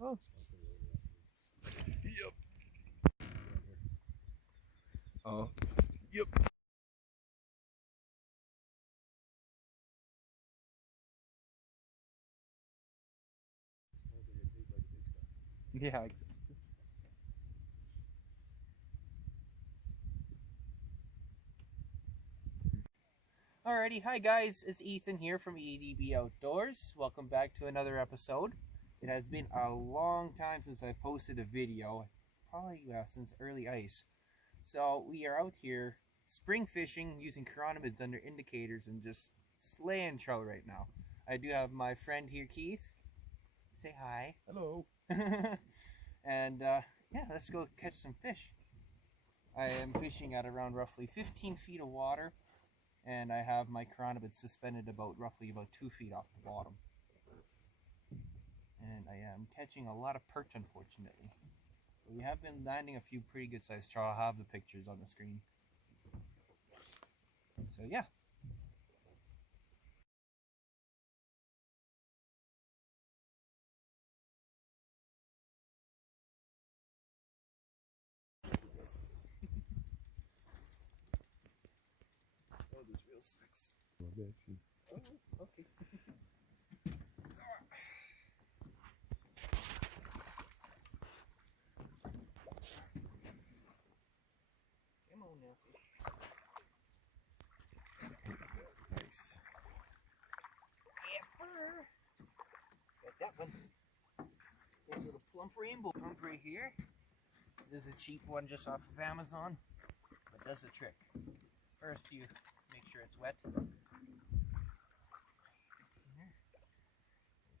Oh. Yep. Oh. Yep. Yeah, exactly. Alrighty, hi guys, it's Ethan here from EDB Outdoors. Welcome back to another episode. It has been a long time since I posted a video, probably since early ice. So we are out here spring fishing using chironomids under indicators and just slaying trout right now. I do have my friend here, Keith. Say hi. Hello. And yeah, let's go catch some fish. I am fishing at around roughly 15 feet of water, and I have my chironomid suspended roughly about 2 feet off the bottom. And I am catching a lot of perch, unfortunately. We have been landing a few pretty good sized trout. I'll have the pictures on the screen. So yeah. Oh, this reel sucks. Oh, okay. Come on now, fish. Nice. Yepper. Got that one. There's a little plump rainbow pump right here. This is a cheap one just off of Amazon, but does the trick. First, you make sure it's wet. Just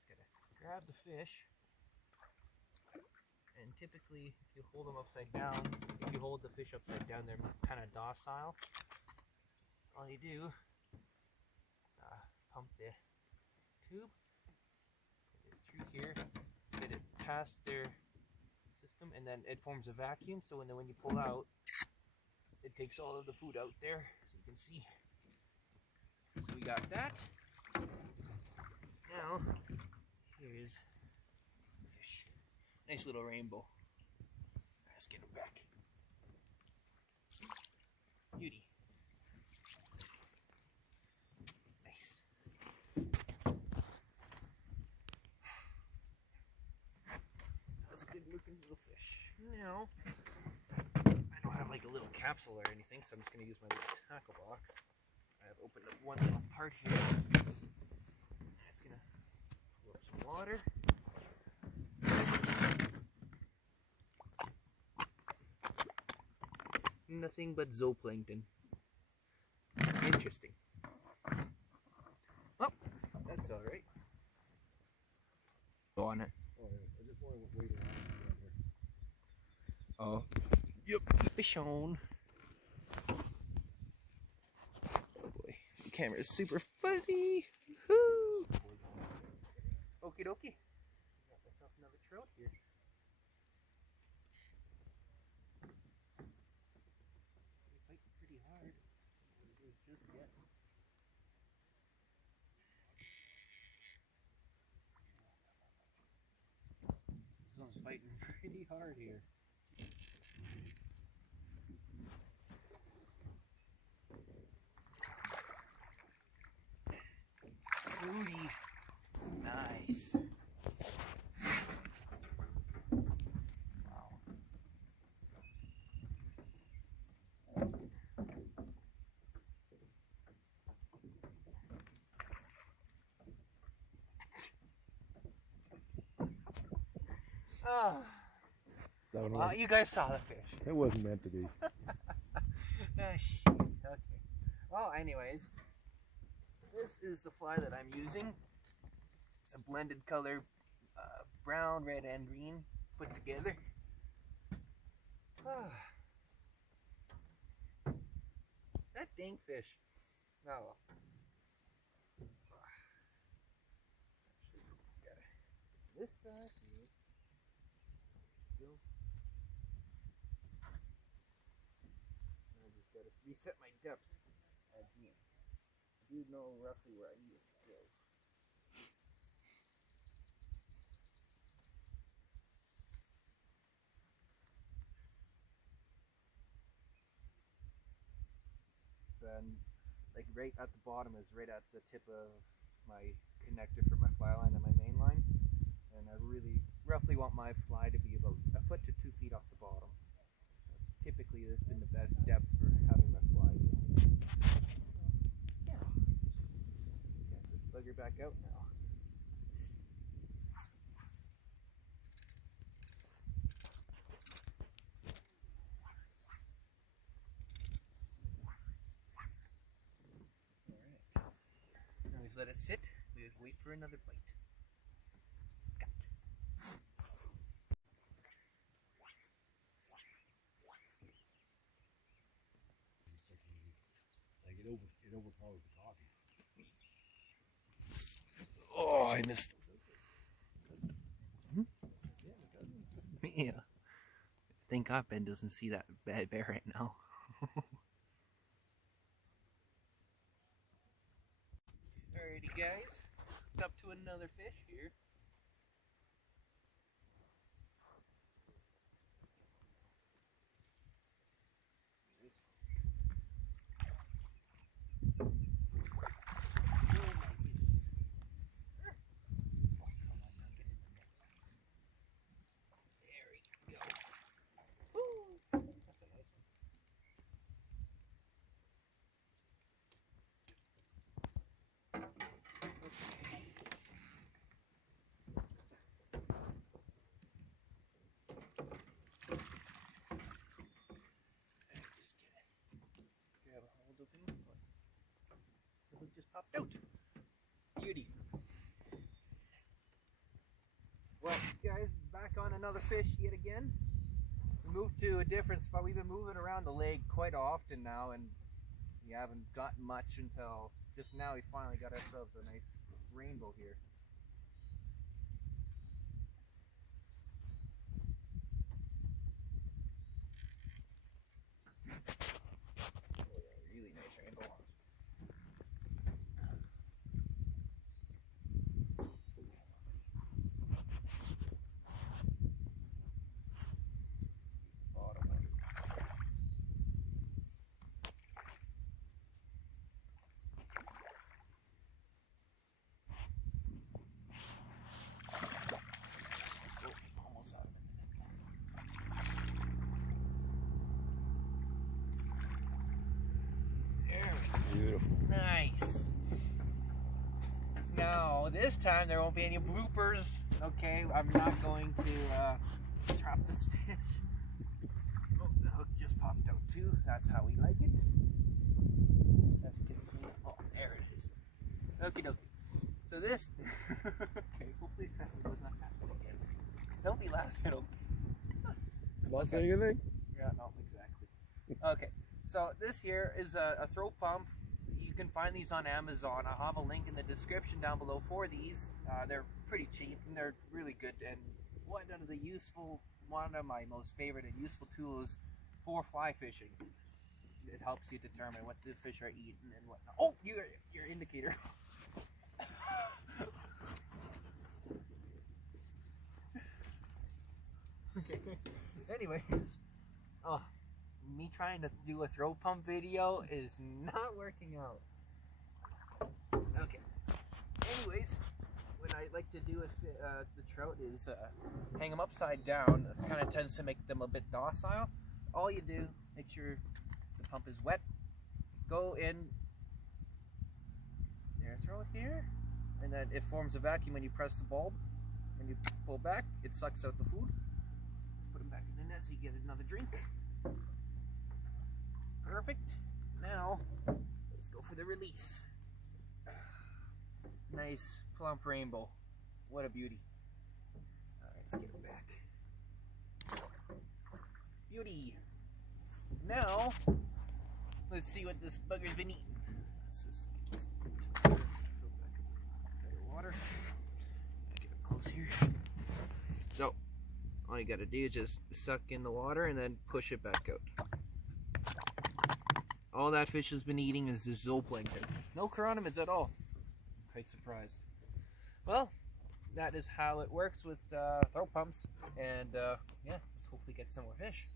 gotta grab the fish, and typically, if you hold them upside down, if you hold the fish upside down, they're kind of docile. All you do, pump the tube, put it through here, get it past their system, and then it forms a vacuum. So when you pull out, it takes all of the food out there, so you can see. So we got that. Now, here's the fish. Nice little rainbow. Let's get him back. Beauty. Nice. That's a good looking little fish. Now, I don't have like a little capsule or anything, so I'm just going to use my little tackle box. I have opened up one little part here. It's going to pull up some water. Nothing but zooplankton. Interesting. Oh, that's alright. Go on it. Oh, yeah. I just want to wait around here. Oh. Yep. Fish on. Oh boy. The camera is super fuzzy. Woo! Okie dokie. Got myself another trout here. They're fighting pretty hard. It is just yet. This one's fighting pretty hard here. Booty. Nice. Wow. Oh. Well, you guys saw the fish. It wasn't meant to be. Oh, shit. Okay. Well, anyways, this is the fly that I'm using. It's a blended color, brown, red, and green put together. That dang fish. Oh. Got this side here. Go. I just gotta reset my depth again. I do know roughly where I need it to go. and like right at the bottom is right at the tip of my connector for my fly line and my main line, and I really roughly want my fly to be about a foot to 2 feet off the bottom. Typically that's been the best depth for having my fly. Yeah. Let's get this bugger back out now. Let it sit. We wait for another bite. Got. Like it overpowers the coffee. Oh, I missed. Hmm? Yeah, it doesn't. Yeah. Thank God Ben doesn't see that bad bear right now. Alrighty, guys. Up to another fish here. Just popped out. Beauty. Well, guys, back on another fish yet again. We moved to a different spot. We've been moving around the lake quite often now, and we haven't gotten much until just now. We finally got ourselves a nice rainbow here. Oh yeah, really nice rainbow. Beautiful. Nice. Now, this time there won't be any bloopers. Okay, I'm not going to trap this fish. Oh, the hook just popped out too. That's how we like it. Oh, there it is. Okie dokie. So this, okay, hopefully something does not happen again. Don't be laughing, okay? Not saying anything? Yeah, no, exactly. Okay, so this here is a throw pump. You can find these on Amazon. I'll have a link in the description down below for these. They're pretty cheap and they're really good. And one of my most favorite and useful tools for fly fishing. It helps you determine what the fish are eating and whatnot. Oh, your indicator. Okay. Anyways, oh, me trying to do a throw pump video is not working out. Okay. Anyways, what I like to do with the trout is hang them upside down. It kind of tends to make them a bit docile. All you do, make sure the pump is wet. Go in there, throw it here, and then it forms a vacuum when you press the bulb. When you pull back, it sucks out the food. Put them back in the net so you get another drink. Perfect. Now, let's go for the release. Nice plump rainbow. What a beauty. Alright, let's get him back. Beauty. Now, let's see what this bugger's been eating. Let's just get this fill back up with water. Get up close here. So, all you gotta do is just suck in the water and then push it back out. All that fish has been eating is this zooplankton. No chironomids at all. Quite surprised. Well, that is how it works with throw pumps. And yeah, let's hopefully get some more fish.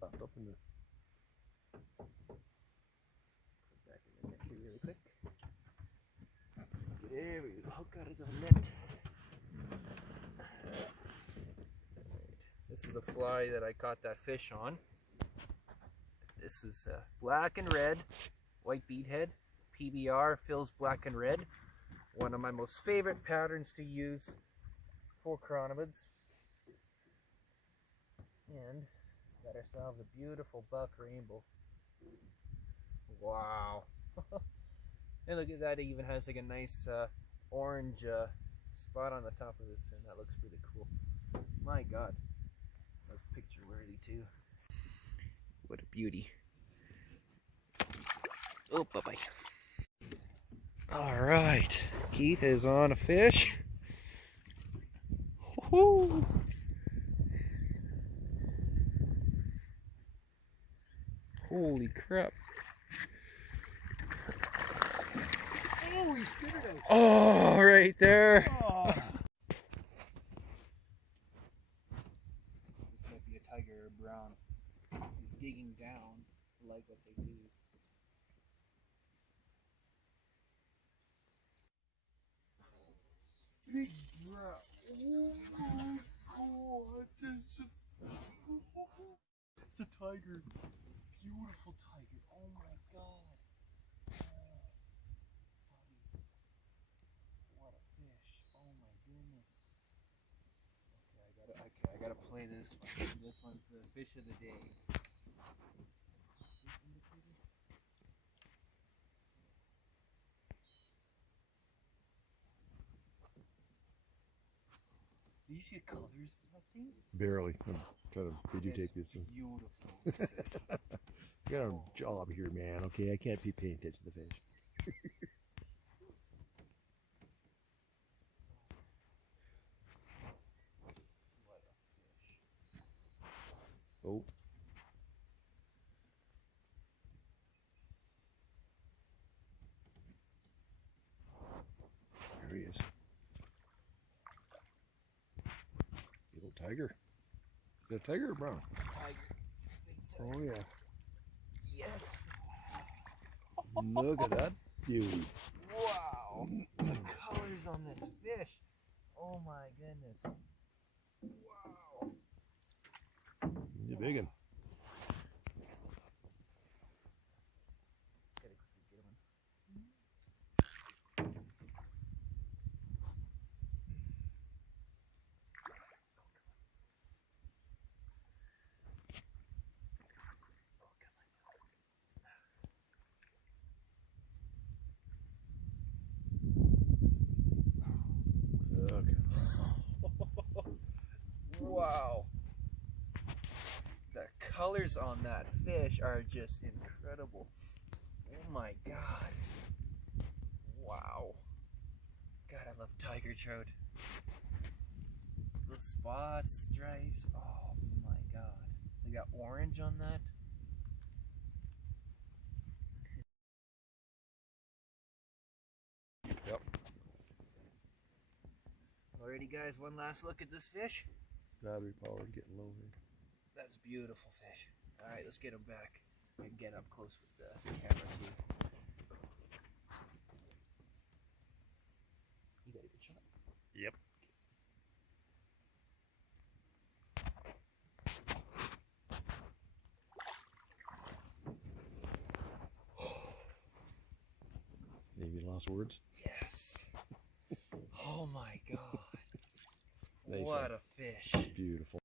Popped up in the... There we go. Hook out of the net. This is the fly that I caught that fish on. This is black and red, white beadhead. PBR, fills black and red. One of my most favorite patterns to use for chironomids. And got ourselves a beautiful buck rainbow. Wow. And look at that, it even has like a nice orange spot on the top of this fin. That looks pretty cool. My God. That's picture worthy too. What a beauty. Oh, bye-bye. All right, Keith is on a fish. Woo-hoo. Holy crap. Oh, he spit it out. Oh, right there. Oh. This might be a tiger or a brown. He's digging down like what they do. Big brown. Oh my God, it's a tiger. Beautiful tiger. Oh my God. Oh, buddy. What a fish. Oh my goodness. Okay, I gotta play this one. This one's the fish of the day. Do you see the colors of that thing? Barely. I'm trying to videotape you. So. Beautiful. I got a job here, man. Okay, I can't be paying attention to the fish. What a fish. Oh. There he is. Little tiger. Is that a tiger or brown? Tiger. Oh yeah. Yes. Look at that beauty. Wow. The colors on this fish. Oh my goodness. Wow. He's a big one. Gotta quickly get him. Okay. Wow. The colors on that fish are just incredible. Oh my God. Wow. God, I love tiger trout. The spots, stripes. Oh my God. They got orange on that. Yep. Alrighty guys, one last look at this fish. Battery power getting low here. That's a beautiful fish. Alright, let's get him back and get up close with the camera too. You got a good shot? Yep. Maybe last words? Yes. Oh my God. Nice What one. a fish. Beautiful.